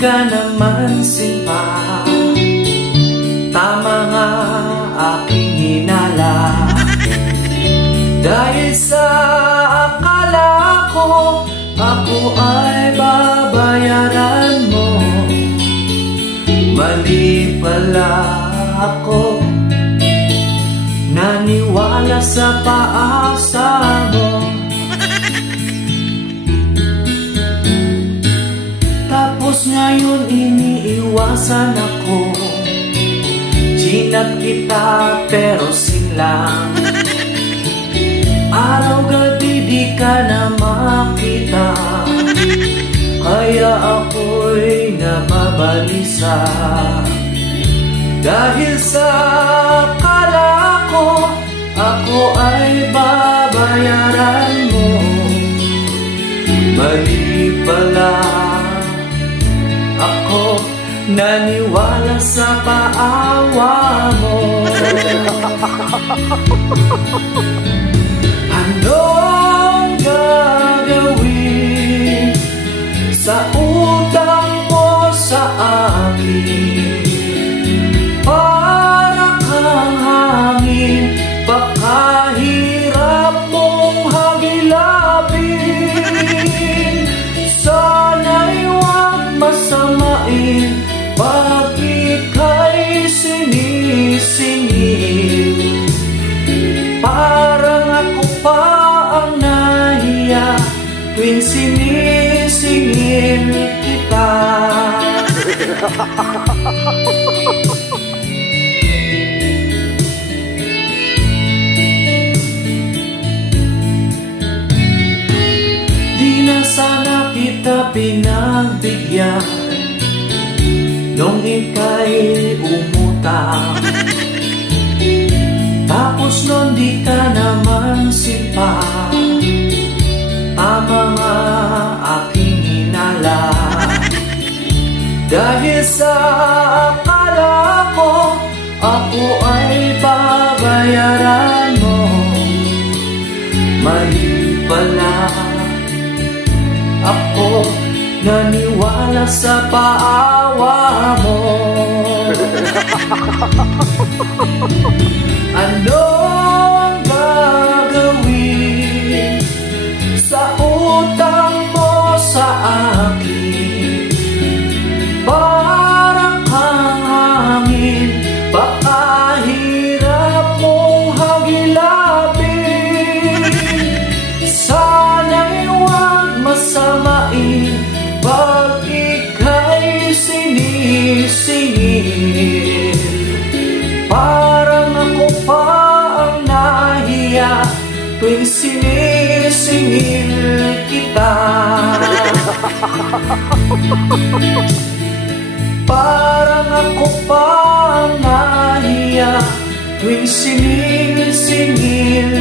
ka naman sinta. Tama nga aking hinala, dahil sa akala ko ako ay babayaran mo. Mali pala ako, naniwala sa paasa mo. Tapos ngayon iniiwasan ako, chinat kita pero sinlang. Araw-gabi di ka na makita, kaya ako'y nababalisa. Dahil sa akala ko ako ay babayaran mo. Mali pala ako, naniwala sa paawa mo. Anong gagawin sa utang mo sa akin? Para kang hangin, baka hirap mong hagilapin. Sana'y huwag masamain pag ika'y sinisingil. Parang ako pa ang nahiya tuwing sinisingil kita. Di na sana kita pinagbigyan nung ika'y umutang. Tapos nun di ka naman simpa. Tama nga aking hinala, dahil sa akala ko ako ay babayaran mo. Mali pala ako, naniwala sa paawa mo. Anong gagawin sa utang mo sa akin? Parang kang hangin, baka hirap mong hagilapin. Sana'y huwag masamain pag ika'y sinisingil. Parang ako pa ang nahiya tuwing sinisingil kita. Parang ako pa ang nahiya tuwing sinisingil